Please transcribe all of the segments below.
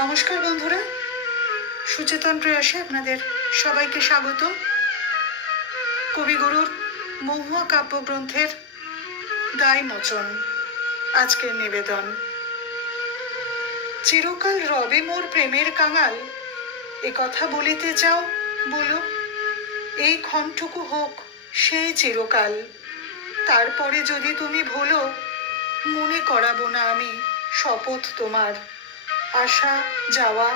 নমস্কার বন্ধুরা, সুচেতন প্রয়াসে আপনাদের সবাইকে স্বাগত। কবিগুরুর মহুয়া কাব্যগ্রন্থের দায় মোচন আজকের নিবেদন। চিরকাল রবে মোর প্রেমের কাঙাল, এ কথা বলিতে চাও বলো। এই ক্ষণটুকু হোক সেই চিরকাল, তারপরে যদি তুমি ভুলো, মনে করাবো না আমি শপথ তোমার। আসা যাওয়া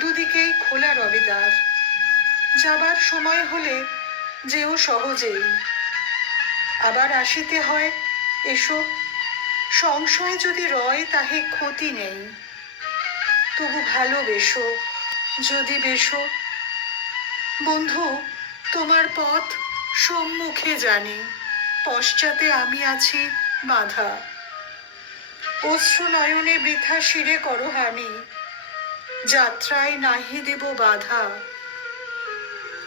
দুদিকেই খোলা রবে দ্বার, যাবার সময় হলে যেও সহজেই, আবার আসিতে হয় এসো। সংশয় যদি রয় তাহে ক্ষতি নেই, তবু ভালোবেসো যদি বেশো। বন্ধু, তোমার পথ সম্মুখে জানি, পশ্চাতে আমি আছি বাধা। অশ্রু নয়নে বৃথা শিরে করো হানি, যাত্রায় নাহি দেব বাধা।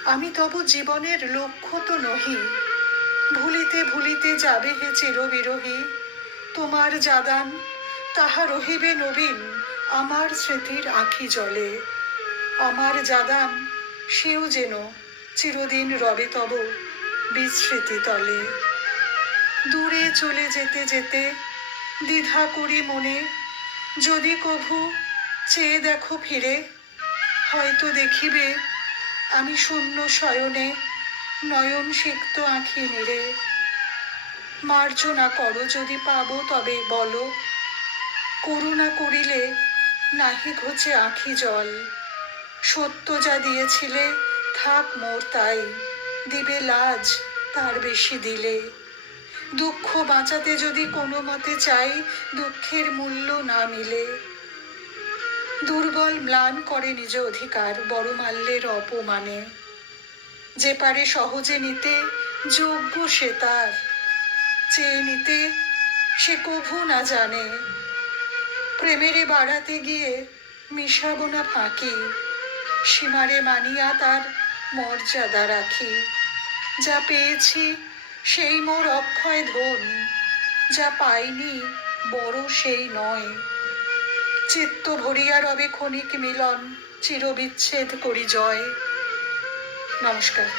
আমি তব জীবনের লক্ষ্য তো নহি, ভুলিতে ভুলিতে যাবে হে চিরবিরহী। তোমার জাদান তাহা রহিবে নবীন, আমার স্মৃতির আঁখি জলে। আমার জাদান সেও যেন চিরদিন রবে তব বিস্মৃতি তলে। দূরে চলে যেতে যেতে দ্বিধা করি মনে, যদি কভু চেয়ে দেখো ফিরে, হয়তো দেখিবে আমি শূন্য শয়নে নয়ন সিক্ত আঁখি নিরে। মার্জনা করো যদি পাবো তবে বলো, করুণা করিলে নাহি ঘোচে আঁখি জল। সত্য যা দিয়েছিলে থাক মোর তাই, দিবে লাজ তার বেশি দিলে। দুঃখ বাঁচাতে যদি কোনো মতে চাই, দুঃখের মূল্য না মিলে। দুর্বল ম্লান করে নিজ অধিকার বড় মাল্যের অপমানে, যে পারে সহজে নিতে যোগ্য সে তার, চেয়ে নিতে সে কভু না জানে। প্রেমেরে বাড়াতে গিয়ে মিশাবো না ফাঁকি, সীমারে মানিয়া তার মর্যাদা রাখি। যা পেয়েছি সেই মোর অক্ষয় ধন, যা পাইনি বড় সেই নয়। চিত্ত ভরিয়া রবে ক্ষণিক মিলন, চিরবিচ্ছেদ করি জয়। নমস্কার।